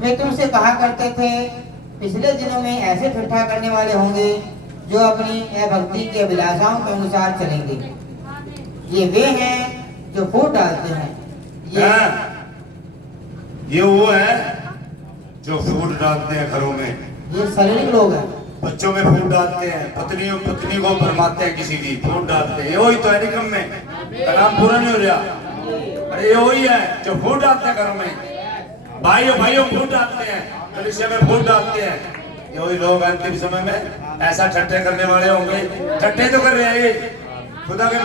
वे तुमसे कहा करते थे, पिछले दिनों में ऐसे ठट्ठा करने वाले होंगे जो अपनी भक्ति के अभिलाषाओं के अनुसार चलेंगे। ये वे हैं जो फूट डालते हैं। ये वो है जो फूट डालते हैं घरों में। ये शारीरिक लोग हैं। बच्चों में फूट डालते हैं, पत्नी को भरमाते हैं, किसी की फूट डालते हैं। ये वही तो है निकम में, नाम पूरा नहीं हो रहा। अरे ये वही है जो फूट डालते हैं घरों में। भाइयों फूट डालते हैं, कलीसिया में फूट डालते हैं। ये वही लोग अंतिम समय में ऐसा ठट्ठे करने वाले होंगे। ठट्ठे तो कर रहे हैं, ये खुदा के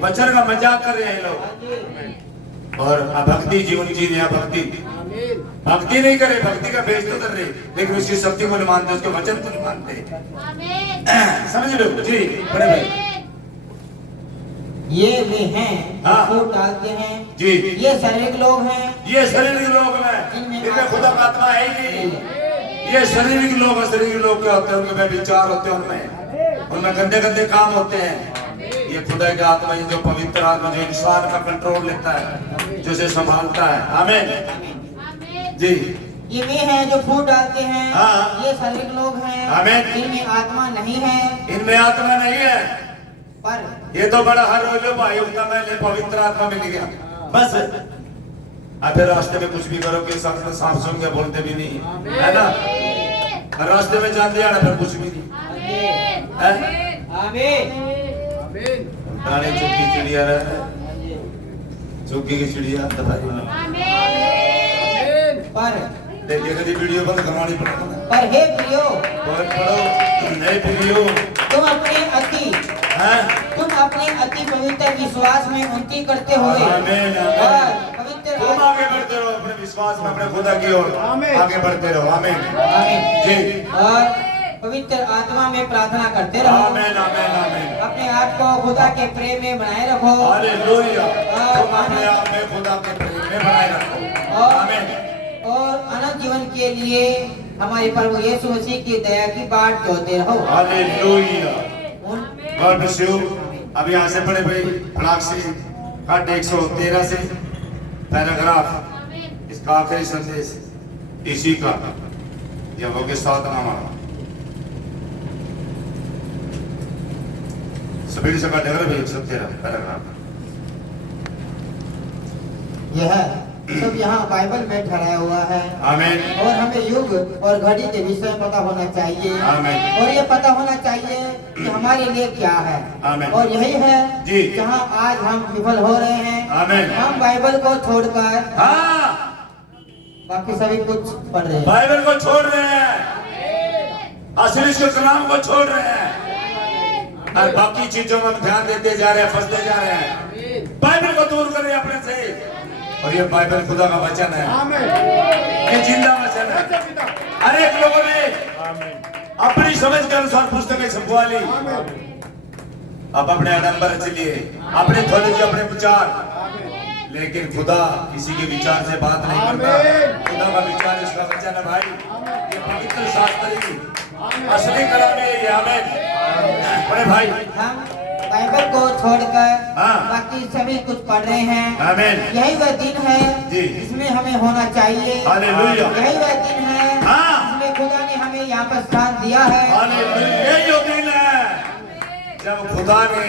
वचन का मजाक कर रहे हैं लोग। और भक्ति जीवन जी रहे हैं। भक्ति नहीं करे, भक्ति का भेष तो कर रहे, लेकिन उसकी शक्ति को नहीं मानते, उसके वचन को नहीं मानते। समझ लो जी बड़े भाई। ये वे हैं जो फूट डालते हैं जी। ये शारीरिक लोग हैं। ये शारीरिक लोग हैं, इनमें खुदा का आत्मा है ही नहीं। ये शारीरिक लोग हैं। शारीरिक लोग क्या होते हैं? उनके विचार होते हैं, उनमें गंदे गंदे काम होते हैं। ये खुदा का आत्मा, ये जो पवित्र आत्मा जो इंसान का कंट्रोल लेता है, जो उसे संभालता है। आमीन जी। ये वे हैं जो फूट डालते हैं। हाँ। ये शारीरिक लोग हैं। आमीन। इनमें आत्मा नहीं है। इनमें आत्मा नहीं है। पर ये तो बड़ा हर रोज भाई उनका मैंने पवित्र आत्मा मिल गया बस। अबे रास्ते में कुछ भी करो कि सांप सुन के बोलते भी नहीं है ना। रास्ते में जाते आना फिर कुछ भी नहीं दाने चुकी चिड़िया रहे, चुकी की चिड़िया पर देखिए कभी वीडियो बंद करवानी पड़ेगा। पर हे प्रियो, नहीं प्रियो, तुम अपने अति पवित्र विश्वास में उन्नति करते हुए पवित्र तुम आगे बढ़ते रहो अपने विश्वास में, अपने खुदा की ओर आगे बढ़ते रहो। आमीन जी। और पवित्र आत्मा में प्रार्थना करते रहो। आमीन आमीन आमीन। अपने आप को खुदा के प्रेम में बनाए रखो। हालेलुया। तुम अपने आप में खुदा के प्रेम में बनाए रखो। आमीन। और अनंत जीवन के लिए हमारे प्रभु यीशु मसीह की दया की बाट जोते रहो। हालेलुया। God bless you. अब यहाँ से पढ़े भाई फलाक से खंड 113 से पैराग्राफ, इसका आखिरी संदेश इसी का जब हो गया 7 नामा सभी से का डगर भी 113 पैराग्राफ। यह सब यहाँ बाइबल में ठहराया हुआ है। आमीन। और हमें युग और घड़ी के विषय पता होना चाहिए। आमीन। और ये पता होना चाहिए कि हमारे लिए क्या है। आमीन। और यही है जी जहाँ आज हम विफल हो रहे हैं। आमीन। हम बाइबल को छोड़कर बाकी सभी कुछ पढ़ रहे हैं। बाइबल को छोड़ रहे हैं, असली के कलाम को छोड़ रहे हैं, और बाकी चीजों में ध्यान देते जा रहे हैं, फंसते जा रहे हैं। बाइबल को दूर करें अपने से। और ये बाइबल खुदा का वचन है, ये जिंदा वचन है। हर एक लोगों ने अपनी समझ के अनुसार पुस्तकें छपवा ली। अब अपने आडंबर चलिए, अपने थोड़े अपने विचार, लेकिन खुदा किसी के विचार से बात नहीं करता। खुदा का विचार इसका वचन है भाई। ये पवित्र शास्त्र असली कलाम है ये। आमीन बड़े भाई। हम बाइबल को छोड़कर बाकी सभी कुछ पढ़ रहे हैं। आमीन। यही वह दिन है जिसमें हमें होना चाहिए। हालेलुया। यही वह दिन है जिसमें खुदा ने हमें यहाँ पर स्थान दिया है। हालेलुया। यही वो दिन है जब खुदा ने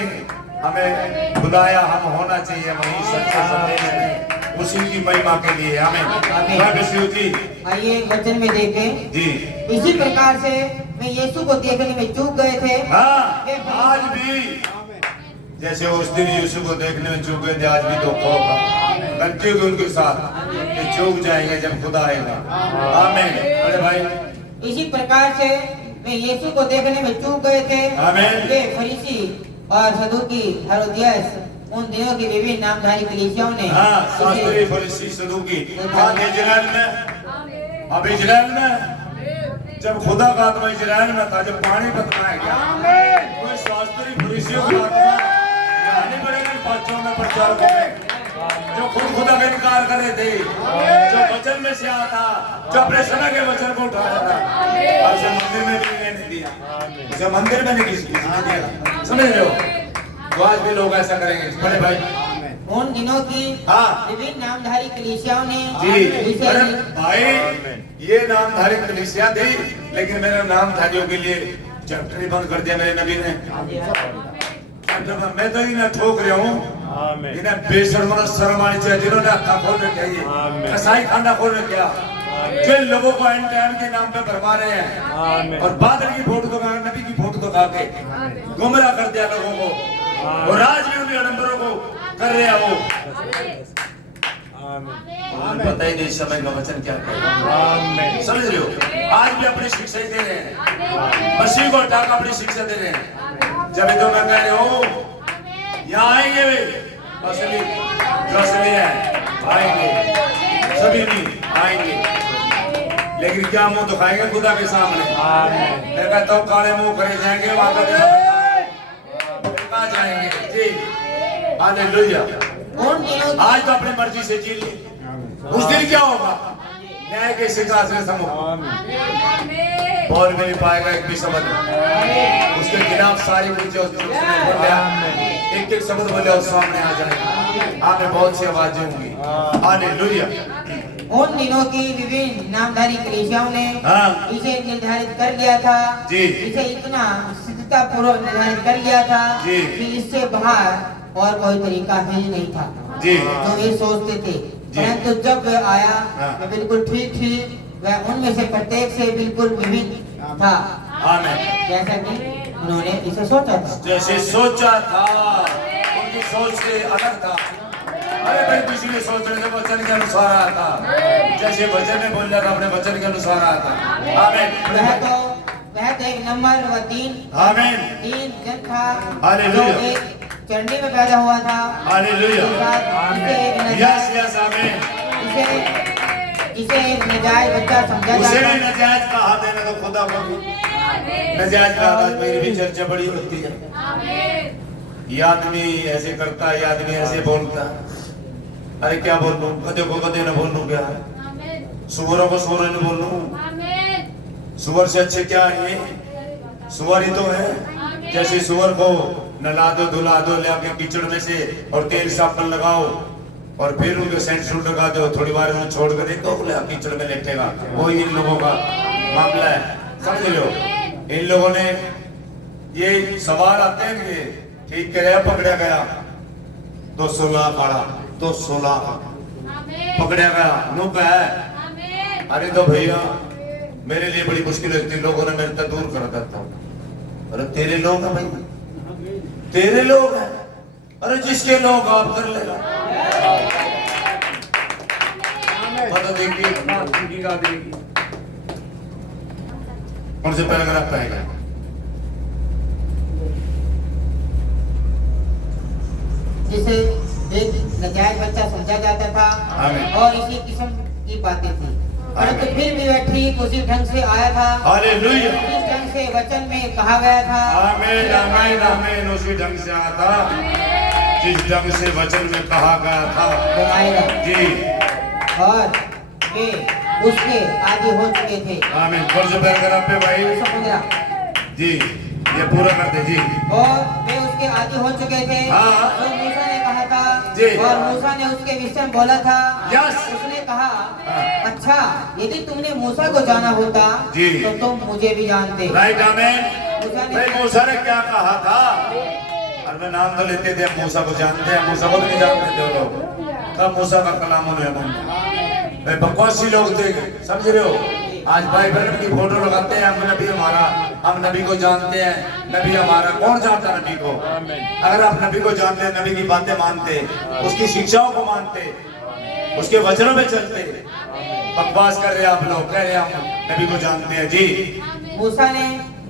हमें बुलाया। हम होना चाहिए वहीं सच्चे संदेश में, उसी की महिमा के लिए। आमीन जी। आइए वचन में देखें जी। इसी प्रकार से मैं यीशु को देखने में चूक गए थे। आज भी जैसे उस दिन यीशु को देखने में चूक गए थे, आज भी धोखा होगा। गलती होगी उनके साथ, ये चूक जाएंगे जब खुदा आएगा। आमीन बड़े भाई। इसी प्रकार से मैं यीशु को देखने में चूक गए थे। आमीन। वे फरीसी और सदूकी हेरोदियस उन दिनों की विभिन्न नामधारी कलीसियाओं ने शास्त्री फरीसी सदूकी इजराइल में, अब इजराइल में जब खुदा का आत्मा इजराइल में था, जब पानी बदलाया गया, कोई शास्त्री फरीसियों का आत्मा आने पड़ेगा बच्चों में, प्रचार करें जो खुद खुदा का इनकार कर रहे थे, जो वचन में से आता, जो अपने समय के वचन को उठाया था, और उसे मंदिर में भी नहीं दिया, उसे मंदिर में नहीं दिया। समझ रहे हो? तो आज भी लोग ऐसा करेंगे बड़े भाई। उन दिनों की हाँ। विभिन्न नामधारी कलीसियाओं ने जी इसे अरे भाई ये नामधारी कलीसिया थी, लेकिन मेरे नामधारियों के लिए चैप्टर ही बंद कर दिया मेरे नबी ने। मैं तो इन्हें ठोक रहा हूँ, इन्हें बेशर्म और शर्म आनी चाहिए जिन्होंने अक्खा खोल रखा है, कसाई खाना खोल रखा, जो लोगों को एंड टाइम के नाम पे भरमा रहे हैं और बादल की फोटो दिखा, नबी की फोटो दिखा के गुमराह कर दिया लोगों को, और आज भी उन्हीं आडंबरों को कर रहे हैं वो। उन्हें पता ही नहीं समय का वचन क्या है, समझ रहे हो? आज भी अपनी शिक्षा ही दे रहे हैं, मसीह को हटा अपनी शिक्षा दे रहे हैं। जब तो मैं कह रहे हो यहाँ आएंगे वे असली जो असली है, आएंगे सभी नहीं आएंगे, लेकिन क्या मुंह दिखाएंगे खुदा के सामने? मैं कहता हूँ काले मुंह करे जाएंगे, वहां कहाँ जाएंगे? जी हालेलुया। आज तो अपनी मर्जी से जी ले, उस दिन क्या होगा? न्याय के सिंहासन से बोल भी नहीं पाएगा एक भी शब्द, उसके खिलाफ सारी जो एक एक शब्द बोले और सामने आ जाएगा। आपने बहुत सी आवाजें होंगी। हालेलुया। उन दिनों की विभिन्न नामधारी कलीसियाओं ने हाँ। इसे निर्धारित कर लिया था जी। इसे इतना सिद्धता पूर्वक निर्धारित कर लिया था जी। कि इससे बाहर और कोई तरीका ही नहीं था जी। जो वे सोचते थे, परंतु जब वह आया हाँ। वह बिल्कुल ठीक वह उनमें से प्रत्येक से बिल्कुल विभिन्न था, आमीन। जैसा कि उन्होंने इसे सोचा था। जैसे सोचा था, उनकी सोच से अलग था। अरे भाई किसी ने सोच रहे थे वचन के अनुसार आया था, जैसे वचन ने बोल रहा अपने वचन के अनुसार आया था। आमीन। वह तो एक नंबर व आमीन। तीन जन था हालेलुया। जो एक चरनी में पैदा हुआ था। हालेलुया। यस यस आमीन। इसे एक नजायज बच्चा समझा उसे जाता भी नजायज कहा देना तो खुदा को भी नजायज कहा था। मेरी भी चर्चा बड़ी होती है, ये आदमी ऐसे करता है, ये आदमी ऐसे बोलता है। अरे क्या बोल लूं? गधे को गधे न बोल लूं क्या? सुअरों को सुअर न बोल लूं? सुअर से अच्छे क्या है? सुअर ही तो है। जैसे सुअर को नला दो धुला दो लाके कीचड़ में से और तेल साबुन लगाओ और फिर उनके सेंट सूट लगा दो, थोड़ी बार उन्हें छोड़ कर देखो कीचड़ में लेटेगा। वही इन लोगों का मामला है, समझ लो। इन लोगों ने ये सवाल आते हैं कि ठीक है पकड़ा गया 200 लाख आड़ा 200 लाख पकड़ा गया नो का है। अरे तो भैया मेरे लिए बड़ी मुश्किल होती, लोगों ने मेरे तक दूर कर देता हूँ। अरे तेरे लोग हैं भाई, तेरे लोग हैं। अरे जिसके लोग आप कर लेगा। पता देखिए कौन से पैराग्राफ पाएगा? जिसे एक नजायज बच्चा समझा जाता था और इसी किस्म की बातें थी, परंतु फिर भी वह ठीक उसी ढंग से आया था। हालेलुया। इस ढंग से वचन में कहा गया था। आमीन आमीन आमीन। उसी ढंग से आया था जिस ढंग से वचन में कहा गया था। जी। और वे उसके आदि हो चुके थे। आमीन। कौन से पैराग्राफ पे भाई? जी ये पूरा कर दे जी। और वे उसके आदि हो चुके थे हाँ। जो मूसा ने कहा था जी। और मूसा ने उसके विषय में बोला था। यस। उसने कहा हाँ। अच्छा यदि तुमने मूसा को जाना होता जी। तो तुम मुझे भी जानते। राइट आमीन। भाई मूसा ने क्या कहा था? अरे नाम तो लेते थे, मूसा को जानते हैं, मूसा को नहीं जानते थे वो लोग। कब मूसा का कलाम उन्हें बकवासी लोग थे, समझ रहे हो? आज बाइबल की फोटो लगाते हैं, हम नबी हमारा, हम नबी को जानते हैं, नबी हमारा। कौन जानता नबी को? अगर आप नबी को जानते, नबी की बातें मानते, उसकी शिक्षाओं को मानते, उसके वचनों में चलते, बकवास कर रहे आप लोग, कह रहे हम नबी को जानते हैं। जी। मूसा ने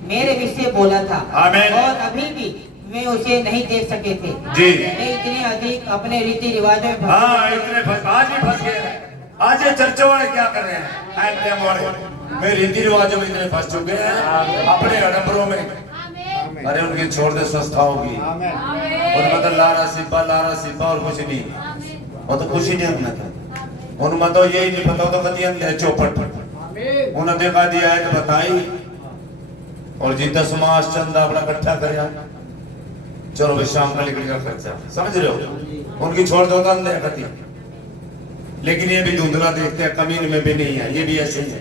मेरे विषय बोला था आमीन। और अभी भी वे उसे नहीं देख सके थे। जी। वे इतने अधिक अपने रीति रिवाजों में हाँ इतने आज भी फंस गए। आज ये चर्चा वाले क्या कर रहे हैं? मैं रीति रिवाजों में इतने फंस चुके हैं, अपने आडंबरों में। अरे उनकी छोड़ दे स्वस्था होगी। और मतलब लारा सिपा और कुछ नहीं, वो तो कुछ ही नहीं अपना था। उनमें तो यही नहीं पता, तो कति अंधे चौपट उन्हें देखा दिया है तो बताई और जी 10 मास चंदा अपना इकट्ठा कर चलो भाई शाम का लिखने का खर्चा, समझ रहे हो? उनकी छोड़ दो तो अंधे खती, लेकिन ये भी धुंधला देखते हैं, कमीन में भी नहीं है, ये भी ऐसे ही है,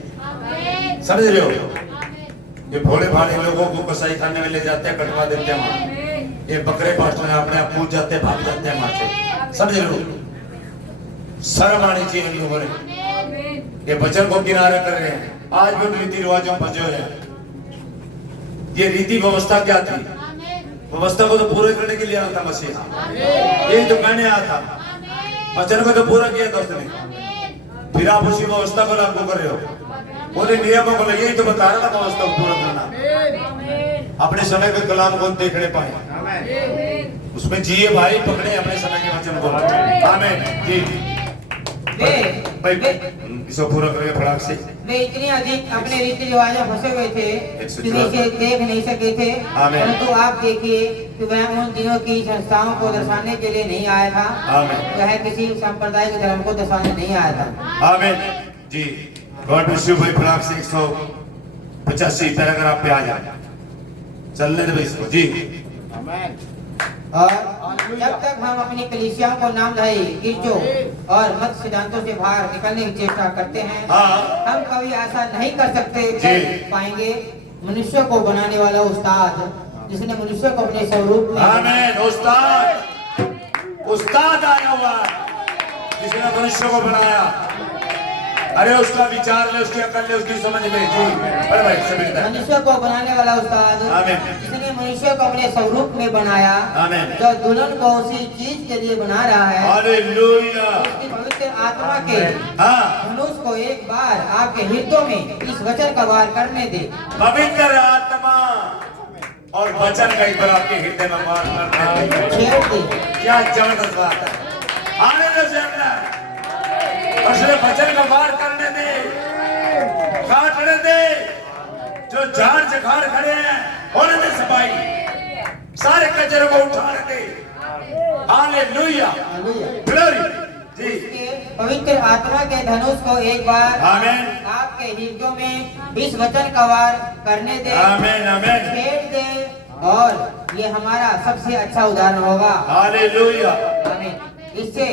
समझ रहे हो? ये भोले भाले लोगों को कसाई खाने में ले जाते हैं, कटवा देते हैं वहां, ये बकरे पास में अपने आप कूद जाते हैं, भाग जाते हैं वहां से, समझ रहे हो? शर्म आनी चाहिए इन लोगों ने, ये वचन को किनारा कर रहे हैं, आज भी रीति रिवाजों में फंसे हुए हैं। ये रीति व्यवस्था क्या थी? व्यवस्था को तो पूरा करने के लिए आया था मसीहा, यही तो कहने आया था, वचन को तो पूरा किया था उसने, फिर आप उसी व्यवस्था को लागू कर रहे हो, बोले नियमों को, यही तो बता रहा था व्यवस्था को पूरा करना, अपने समय के कलाम को देखने पाए, उसमें जिए भाई, पकड़े अपने समय के वचन को। आमीन जी भाई, इसको पूरा करेंगे फटाक से। वे इतने अधिक अपने रीति रिवाजों में फंसे हुए थे कि वे इसे देख नहीं सके थे, परंतु आप देखिए कि वह उन दिनों की संस्थाओं को दर्शाने के लिए नहीं आया था, वह किसी सांप्रदायिक धर्म को दर्शाने नहीं आया था। आमीन जी, गॉड ब्लेस यू भाई, फटाक से 185 पैराग्राफ पे आ जाए, चलने दे भाई इसको जी। और जब तक हम अपनी कलीसियाओं को नामधारी गिरजों और मत सिद्धांतों से बाहर निकलने की चेष्टा करते हैं, हम कभी ऐसा नहीं कर पाएंगे। मनुष्य को बनाने वाला उस्ताद, जिसने मनुष्य को अपने स्वरूप में, आमीन, उस्ताद आया हुआ जिसने मनुष्य को बनाया, अरे उसका विचार ले, उसकी अकल ले, उसकी समझ ले जी। अरे भाई मनुष्य को बनाने वाला उस्ताद, जिसने मनुष्य को अपने स्वरूप में बनाया, जो दुल्हन को उसी चीज के लिए बना रहा है, हालेलुया, उसकी पवित्र आत्मा के धनुष को एक बार आपके हृदय में इस वचन का वार करने दे। पवित्र आत्मा और वचन का एक बार आपके हृदय में वार करने दे। क्या जबरदस्त बात है, आने दे उसने वचन का वार करने दे, काटने दे, जो झाड़ झखाड़ खड़े हैं होने दे सफाई, सारे कचरे को उठाने दे। हालेलुया, ग्लोरी जी। पवित्र आत्मा के धनुष को एक बार आमीन आपके हृदयों में इस वचन का वार करने दे, आमीन आमीन, छेड़ दे, और ये हमारा सबसे अच्छा उदाहरण होगा। हालेलुया, आमीन। इससे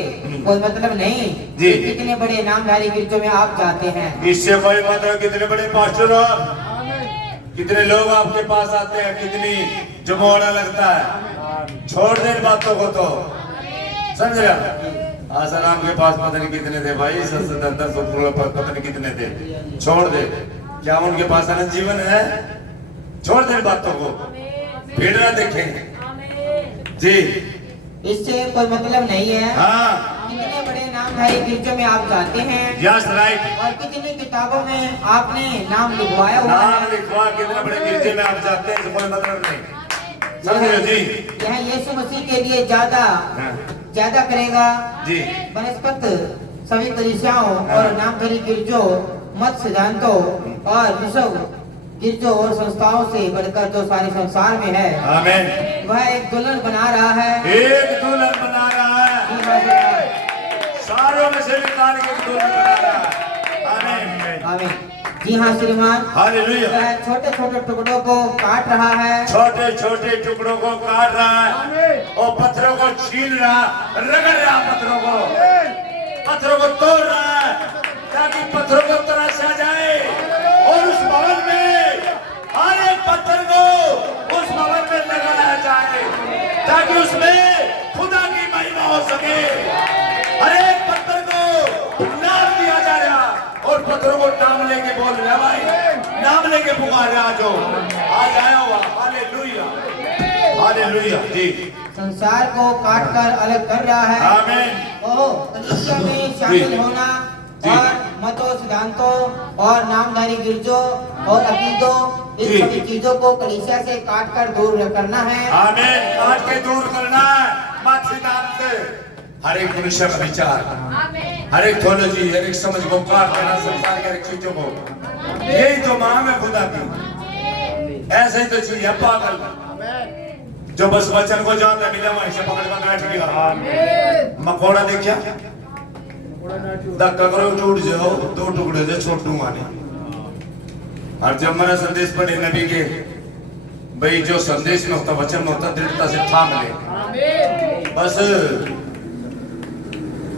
कोई मतलब नहीं जी, कितने बड़े नामधारी गिरजों में आप जाते हैं, इससे कोई मतलब कितने बड़े पास्टर हो, कितने लोग आपके पास आते हैं, कितनी जमोड़ा लगता है, छोड़ दे बातों को, तो समझ रहा। आसाराम के पास पता नहीं कितने थे भाई, 10 पता नहीं कितने थे, छोड़ दे, क्या उनके पास अनंत जीवन है? छोड़ दे बातों को, भीड़ ना देखें जी, इससे कोई मतलब नहीं है। हाँ, कितने बड़े नामधारी गिरजों में आप जाते हैं, यस राइट, और कितनी किताबों में आपने नाम लिखवाया हुआ है, नाम लिखवा, कितने बड़े गिरजे में आप जाते हैं, कोई मतलब नहीं, समझ रहे हो जी। यह यीशु मसीह के लिए ज्यादा करेगा जी, बनस्पत सभी कलीसियाओं और नामधारी गिरजों, मत सिद्धांतों और विश्व गिरजों और संस्थाओं से बढ़कर जो सारे संसार में है, आमीन, वह एक दुल्हन बना रहा है, एक दुल्हन बना रहा है, सारों में से निकाल के एक दुल्हन बना रहा है। आमीन आमीन। जी हाँ श्रीमान, हालेलुया, वह छोटे छोटे टुकड़ों को काट रहा है, छोटे छोटे टुकड़ों को काट रहा है, और पत्थरों को छीन रहा, रगड़ रहा, पत्थरों को तोड़ रहा है, ताकि पत्थरों को तराशा जाए, और उस भवन में हर एक पत्थर को उस भवन में लगाया जाए, ताकि उसमें खुदा की महिमा हो सके। हर एक पत्थर को नाम दिया जाएगा, और पत्थरों को नाम लेके बोल रहा भाई, नाम लेके पुकार रहा, जो आज आया हुआ। हालेलुया, हालेलुया जी। संसार को काटकर अलग कर रहा है, आमीन। ओह, कलीसिया में शामिल होना और मतों, सिद्धांतों और नामधारी गिरजों और अकीदों, इन सभी चीजों को कलीसिया से काटकर दूर करना है। आमीन, काट के दूर करना है मत सिद्धांत से, हर एक मनुष्य का विचार, हर एक थ्योलॉजी, हर एक समझ को काट देना, संसार के हर एक चीजों को। यही तो मांग है खुदा की, ऐसे ही तो चीज है पागल, जो बस वचन को जानता मिला वहीं से पकड़ कर बैठ गया। मकोड़ा देखा, धक्का करो टूट जाओ, 2 टुकड़े से छोटू माने। और जब मैंने संदेश पढ़े नबी के, भाई जो संदेश में होता, वचन में होता, दृढ़ता से थाम ले। बस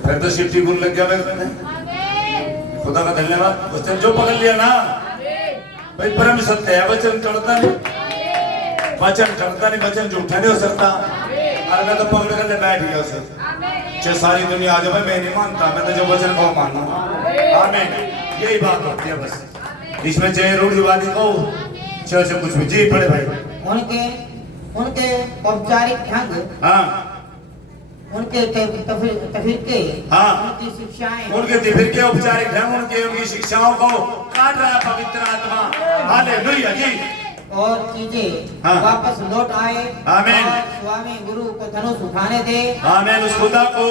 फिर तो सिफ्टी गुण लग गया मेरे। खुदा का धन्यवाद। वचन जो पकड़ लिया ना भाई, परम सत्य है। वचन चढ़ता नहीं, वचन चढ़ता नहीं, वचन झूठा नहीं हो सकता। अरे मैं तो पकड़ कर ले बैठ गया उसे, चाहे सारी दुनिया आ जाए, मैं नहीं मानता, मैं तो जो वचन को मानना। आमीन। यही बात होती है बस। इसमें चाहे रूढ़िवादी को चाहे कुछ भी। जी पढ़े भाई। उनके औपचारिक ढंग, हाँ, उनके तफरीके, हाँ, उनकी शिक्षाएं, उनके दिव्य के औपचारिक ढंग, उनकी शिक्षाओं को काट रहा है पवित्र आत्मा। हालेलुया जी। और चीजें हाँ, वापस लौट आए। आमीन। और स्वामी गुरु को धनुष उठाने दे। आमीन। उस खुदा को,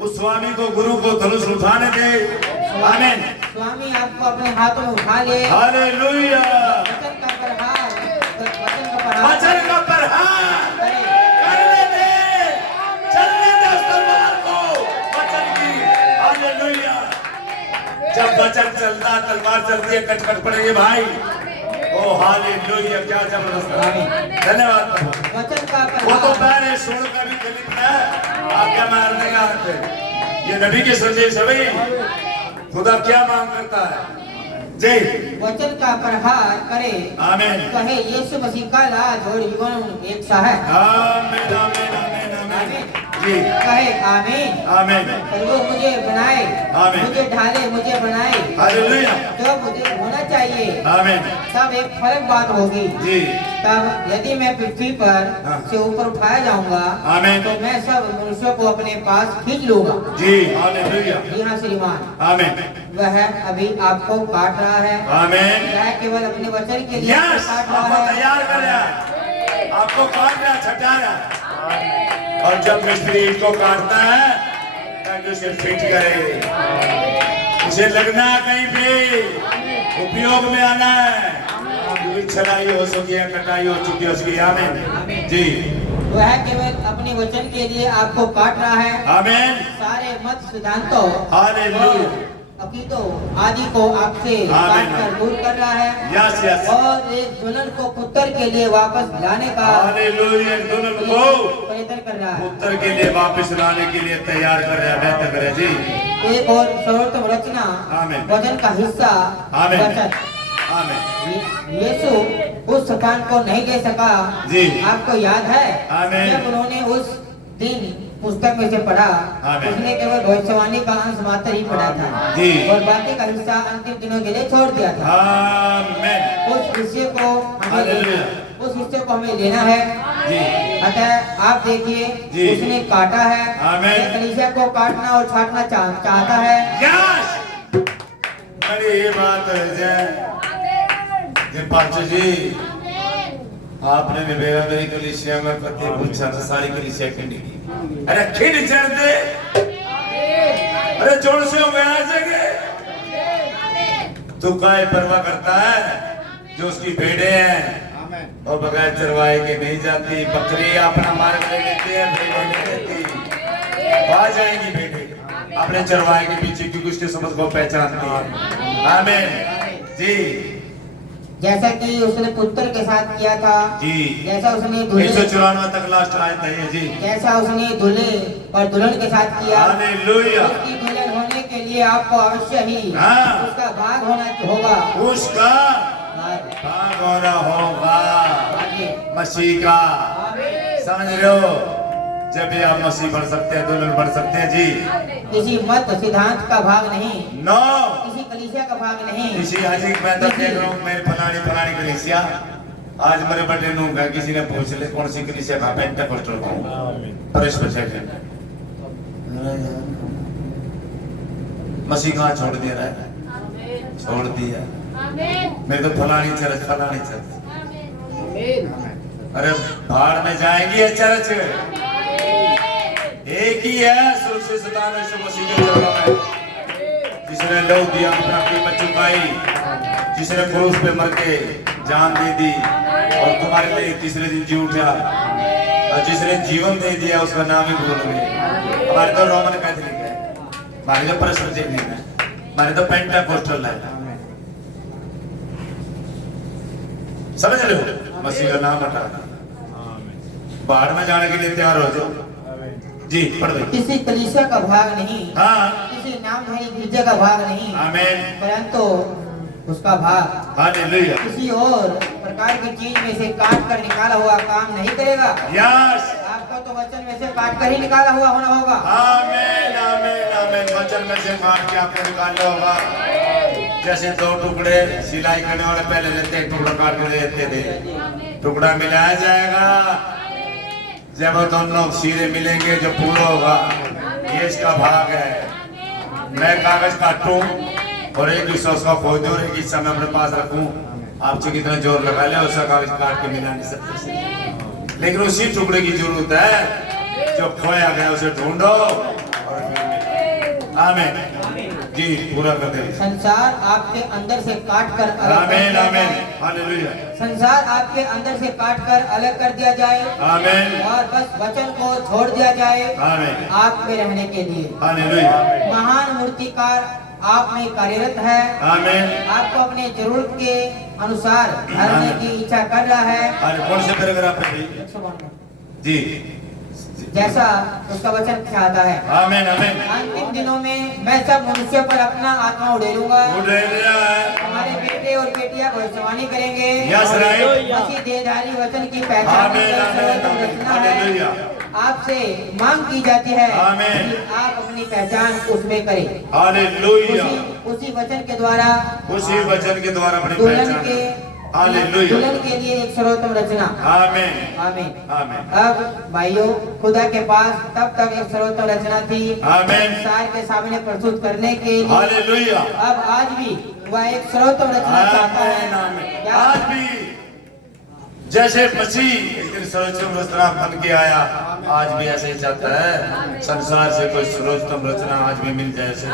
उस स्वामी को, गुरु को धनुष उठाने दे। आमीन। स्वामी आपको अपने हाथों में उठा ले। हालेलुया। वचन का प्रहार, वचन का प्रहार करने दे, चलने दे उस तलवार को, वचन की। हालेलुया। जब वचन चलता, तलवार चलती है, कटकट पड़ेगी भाई। ओ हालेलुया, क्या जबरदस्त। धन्यवाद। वचन का वो तो पैर है, सोड़ का भी गलित है, आप क्या मार देंगे हाथ पे। ये नबी के संदेश है भाई। खुदा क्या मांग करता है? जय। वचन का प्रहार करे। आमीन। कहे यीशु मसीह का लाज और जीवन एक सा है। आमीन, आमीन, आमीन, आमीन। जी। कहे आमीन। आमीन। और वो मुझे बनाए, आमीन। मुझे ढाले, मुझे बनाए। हालेलुया। जो मुझे होना चाहिए, आमीन। तब एक फर्क बात होगी। जी। तब यदि मैं पृथ्वी पर हाँ, से ऊपर उठाया जाऊंगा, आमीन, तो मैं सब मनुष्यों को अपने पास खींच लूंगा। जी। हालेलुया। जी हाँ श्रीमान। आमीन। वह अभी आपको काट रहा है। आमीन। वह केवल अपने वचन के लिए यस, काट रहा आपको है। तैयार कर रहा है, आपको काट रहा, छटा रहा। और जब मिस्त्री इसको काटता है, ताकि उसे फिट करे, उसे लगना कहीं भी उपयोग में आना है। छड़ाई हो चुकी है, कटाई हो चुकी है उसकी। आमीन जी। वह केवल अपने वचन के लिए आपको काट रहा है। आमीन। सारे मत सिद्धांतों, हालेलुया, अकीदों आदि को आपसे काट कर दूर कर रहा है। Yes yes. और एक दुल्हन को पुत्र के लिए वापस लाने का हालेलुया। दुल्हन को प्रयत्न कर रहा है। पुत्र के लिए वापस लाने के लिए तैयार कर रहा है, बेहतर करे जी। एक और सर्वोत्तम रचना, आमीन, वचन का हिस्सा, आमीन, वचन। आमीन। यीशु उस शतान को नहीं दे सका। जी। आपको याद है आमीन। जब उन्होंने उस दिन पुस्तक में से पढ़ा, आमीन। उसने केवल भविष्यवाणी का अंश मात्र ही पढ़ा था। जी। और बाकी का हिस्सा अंतिम दिनों के लिए छोड़ दिया था। आमीन। उस हिस्से को हमें हालेलुया। उस हिस्से को हमें लेना है। जी। अतः आप देखिए, जी। उसने काटा है। आमीन। वह कलीसिया को काटना और छाटना चाहता है। यस। अरे ये बात है जय पास्टर जी, आपने भी बेगा मेरी कलीसिया में पति पूछा तो सारी कलीसिया खिंडी की। अरे खिंड चढ़ दे, अरे जोड़ से हो गया जगह। तू काय परवाह करता है जो उसकी भेड़े हैं और बगैर चरवाए के नहीं जाती। बकरी अपना मार्ग ले लेती है, भेड़े नहीं लेती। आ जाएंगी भेड़े अपने चरवाए के पीछे, क्योंकि उसके समझ को पहचानती है। आमीन जी। जैसा कि उसने पुत्र के साथ किया था, जी। जैसा उसने दूल्हे 194 तक लास्ट आयत है जी। जैसा उसने दूल्हे और दुल्हन के साथ किया, हालेलुया। उसकी दुल्हन होने के लिए आपको अवश्य ही हाँ, उसका भाग होना होगा। उसका भाग होना होगा, मसीह का। समझ रहे हो? जब भी आप मसीह बन सकते हैं, दुल्हन बन सकते हैं जी। किसी मत सिद्धांत का भाग नहीं, नो, किसी कलीसिया का भाग नहीं। किसी आज मैं तो देख रहा हूँ, मेरे फलानी कलीसिया। आज मेरे बटे नू का किसी ने पूछ ले कौन सी कलीसिया का, पेंटेकोस्टल को, प्रेस्बिटेरियन। मसीह कहाँ छोड़ दिया है? छोड़ दिया। मेरे तो फलानी चर्च। अरे भाड़ में जाएंगी ये चर्च, एक ही है, सुरक्षित शैतान यीशु मसीह के चरणों में, जिसने लहू दिया, अपना कीमत चुकाई, जिसने क्रूस पे मर के जान दे दी और तुम्हारे लिए तीसरे दिन जी उठा, और जिसने जीवन दे दिया उसका नाम ही भूल गए। हमारे तो रोमन कैथोलिक है, हमारे तो प्रेस्बिटेरियन है, हमारे तो पेंटेकोस्टल है। समझ लो, मसीह का नाम हटा बाहर में जाने के लिए तैयार हो जाओ जी। पढ़ दो। किसी कलीसिया का भाग नहीं, हाँ किसी नामधारी गिरजे का भाग नहीं, आमीन परंतु उसका भाग हालेलुया किसी और प्रकार की चीज में से काट कर निकाला हुआ काम नहीं करेगा। यस आपका तो वचन में से काट कर ही निकाला हुआ होना होगा। आमीन आमीन आमीन। वचन में से काट के आपको निकालना होगा। जैसे 2 टुकड़े सिलाई करने वाले पहले लेते हैं, टुकड़ा काट के देते थे, टुकड़ा मिलाया जाएगा। जब वो दोनों सिरे मिलेंगे जो पूरा होगा, ये इसका भाग है। मैं कागज काटूं और एक हिस्सा उसका खोज दूं, एक हिस्सा मैं अपने पास रखूं। आप जो कितना जोर लगा ले उसका कागज काट के मिला नहीं सकते, लेकिन उसी टुकड़े की जरूरत है जो खोया गया, उसे ढूंढो और फिर मिलो। आमीन जी। पूरा कर दे। संसार आपके अंदर से काट कर अलग कर आमीन दिया आमीन जाए। हालेलुया संसार आपके अंदर से काट कर अलग कर दिया जाए आमीन और बस वचन को छोड़ दिया जाए आमीन आप में रहने के लिए। हालेलुया महान मूर्तिकार आप में कार्यरत है, आमीन। आपको अपने जरूरत के अनुसार ढालने की इच्छा कर रहा है। अरे कौन से पैराग्राफ पे भी? 152 जी जैसा उसका वचन चाहता है। आमीन आमीन। अंतिम दिनों में मैं सब मनुष्यों पर अपना आत्मा उड़ेलूंगा। उड़ रहा है। हमारे बेटे और बेटियां भविष्यवाणी करेंगे। Yes right. मसीह देहधारी वचन की पहचान आमीन आमीन आमीन हालेलुया। आपसे मांग की जाती है आमीन। कि आप अपनी पहचान उसमें करें। हालेलुया। उसी वचन के द्वारा उसी वचन के द्वारा अपनी दुल्हन पहचान के हालेलुया। दुल्हन के लिए एक सर्वोत्तम रचना। आमीन आमीन। आमीन अब भाइयों, खुदा के पास तब तक एक सर्वोत्तम रचना थी आमीन संसार के सामने प्रस्तुत करने के लिए। हालेलुया। अब आज भी वह एक सर्वोत्तम रचना चाहता आमीन आमीन। है। क्या आज भी जैसे मसीह एक दिन सर्वोत्तम रचना बन के आया, आज भी ऐसे ही चाहता है संसार से कोई सर्वोत्तम रचना आज भी मिल जाए उसे।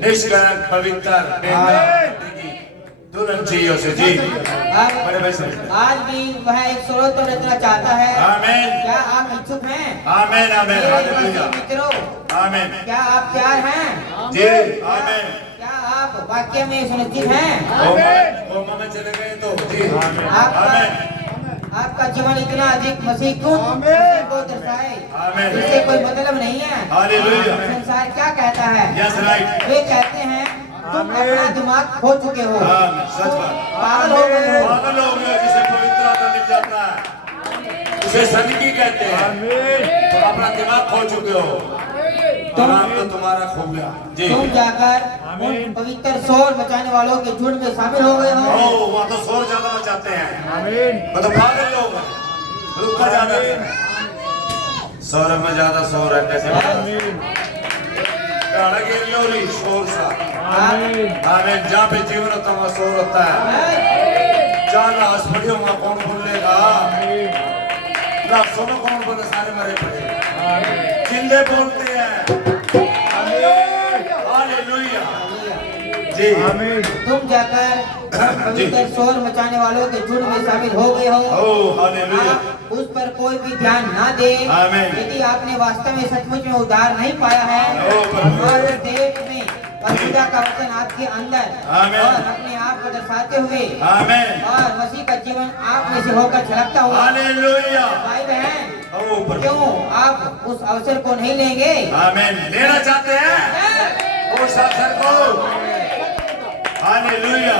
निष्कलंक पवित्र दुल्हन चाहिए उसे जी। बड़े भाई से आज भी वह एक सर्वोत्तम रचना चाहता है। आमीन क्या आप इच्छुक हैं? आमीन आमीन मेरे हालेलुया मसीह मित्रों, आमीन क्या आप तैयार हैं? जी आमीन। क्या आप वाक्य में सुनिश्चित हैं? कोमा में चले गए तो जी आमीन आपका जीवन इतना अधिक मसीह क्यों को दर्शाए? आमीन। इससे कोई मतलब नहीं है। हालेलुया। संसार क्या कहता है? Yes right. वे कहते हैं तुम अपना दिमाग खो चुके हो, सच बात। पागल हो गए हो। पागल हो गया जिसे पवित्र आत्मा मिल जाता है उसे सदकी कहते हैं। तो अपना दिमाग खो चुके हो, दिमाग तो तुम्हारा खो गया जी। तुम जाकर उन पवित्र शोर मचाने वालों के झुंड में शामिल हो गए हो। ओ वहाँ तो शोर ज्यादा मचाते हैं, मतलब पागल लोग हैं, रुका ज्यादा है, शोर में ज्यादा शोर है। कैसे गाना गिर लो री शोर सा। आमीन। जहाँ पे जीवन होता है वहाँ शोर होता है। जहाँ लाश पड़ी हो वहाँ कौन बोलेगा? लाशों में कौन बोले? सारे मरे पड़े, जिंदे बोलते हैं। हालेलुया जी। तुम जाकर पवित्र शोर मचाने वालों के झुंड में शामिल हो गए हो। ओ हालेलुया। आप उस पर कोई भी ध्यान ना दे। आमीन। यदि आपने वास्तव में सचमुच में उद्धार नहीं पाया है ओ प्रभु। और देश में खुदा का वचन आपके अंदर आमीन। और अपने आप को दर्शाते हुए आमीन और मसीह का जीवन आप में से होकर छलकता हुआ, हालेलुया। भाई बहन, ओ प्रभु। क्यों आप उस अवसर को नहीं लेंगे? आमीन। लेना चाहते हैं उस अवसर को। हालेलुया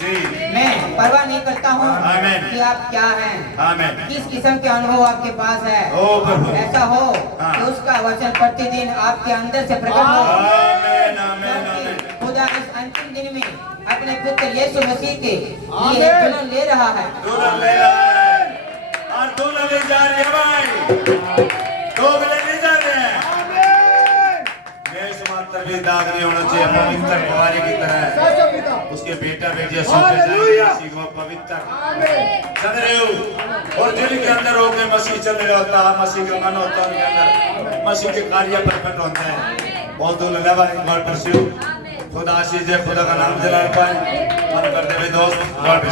जी। मैं परवाह नहीं करता हूँ आमीन। कि आप क्या हैं, आमीन। किस किस्म के अनुभव आपके पास है। ओ प्रभु। ऐसा हो हाँ। कि उसका वचन प्रतिदिन आपके अंदर से प्रकट हो। आमीन आमीन आमीन। क्योंकि खुदा इस अंतिम दिन में अपने पुत्र यीशु मसीह के लिए एक दुल्हन ले रहा है। दुल्हन ले रहा है और दुल्हन ले जा रही है भाई। दो गले नहीं जा रहे हैं। यीशु मात्र भी दाग नहीं होना चाहिए, पवित्र कुंवारी की तरह। उसके बेटा बेटियां सीखो पवित्र चल रहे हो और दिल के अंदर हो के मसीह चल रहे होता है, मसीह का मन होता है उनके अंदर, मसीह के कार्य प्रकट होते हैं। बहुत दुल्हन भाई गॉड ब्लेस यू। खुदा आशीष दे, खुदा का नाम जलाल पाए। मन करते हुए दोस्त गॉड